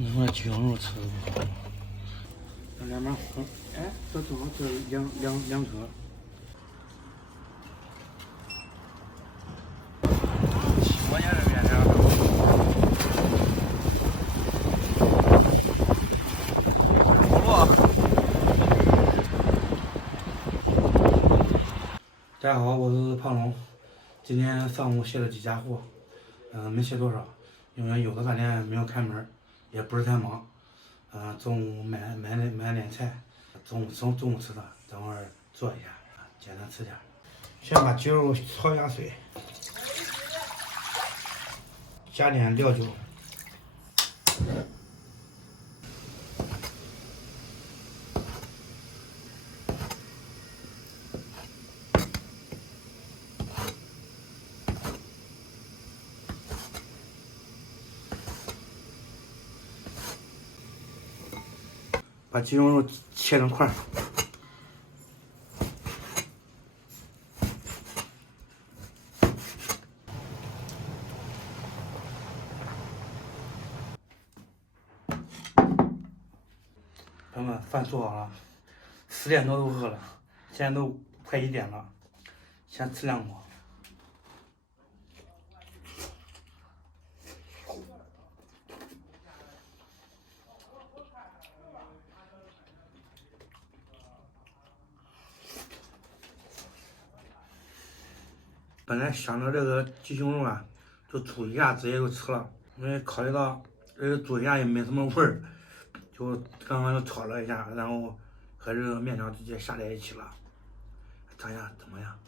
你说鸡胸肉吃的不好，这两边红，哎，这多少？这两车。我家这面条，大家好，我是胖龙。今天上午卸了几家货，没卸多少，因为有的饭店没有开门，也不是太忙。中午买点菜，中午吃的，等会儿做一下，简单吃点。先把鸡肉焯一下水，加点料酒，把鸡胸肉切成块。朋友们，饭做好了，10点多都饿了，现在都快1点了，先吃2口。本来想着这个鸡胸肉啊，就煮一下直接就吃了，因为考虑到煮一下也没什么味儿，就刚刚就炒了一下，然后和这个面条直接下在一起了，尝一下怎么样？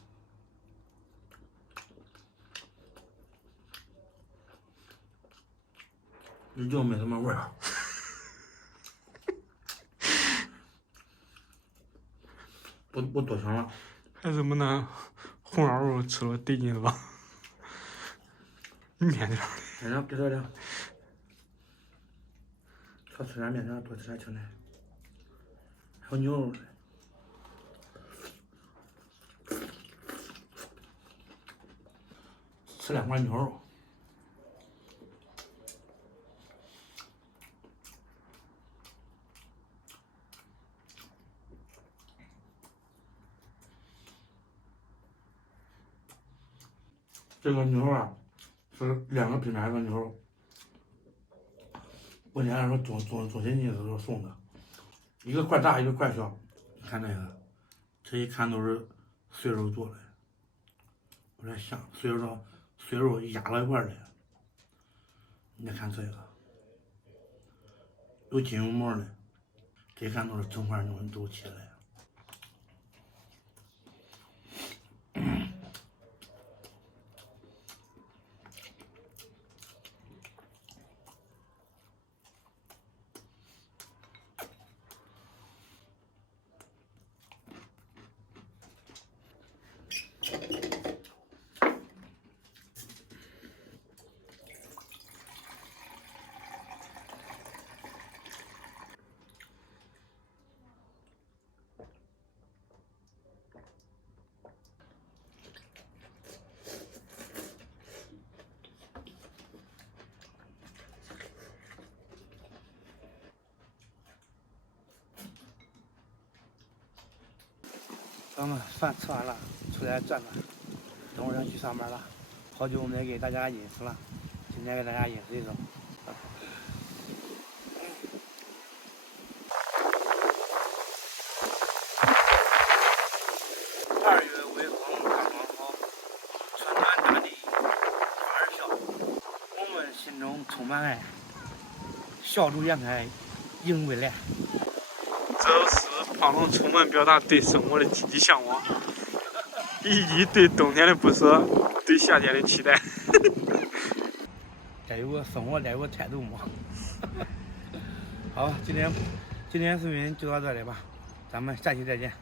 就没什么味儿。不多香了，还是没那红烧肉吃了得劲了吧？面条，给多点，少吃点面条，多吃点青菜，还有牛肉。吃2块牛肉。这个牛肉啊，是2个品牌的牛肉，我家说总经理是送的，一个块大，一个块小。你看这个，这一看都是碎肉做的，有点像碎肉压了一块的。你再看这个，有筋有毛的，这一看都是整块牛都起来。朋友们，饭吃完了，出来转转，等会儿要去上班了。好久没给大家饮食了，今天给大家饮食一手。2月微风大爽好，春暖大地花儿笑，我们心中充满爱，笑逐颜开迎未来。这是胖龙充分表达对生活的积极向往，以及对冬天的不舍，对夏天的期待。得有个生活，得有个态度嘛。好，今天视频就到这里吧，咱们下期再见。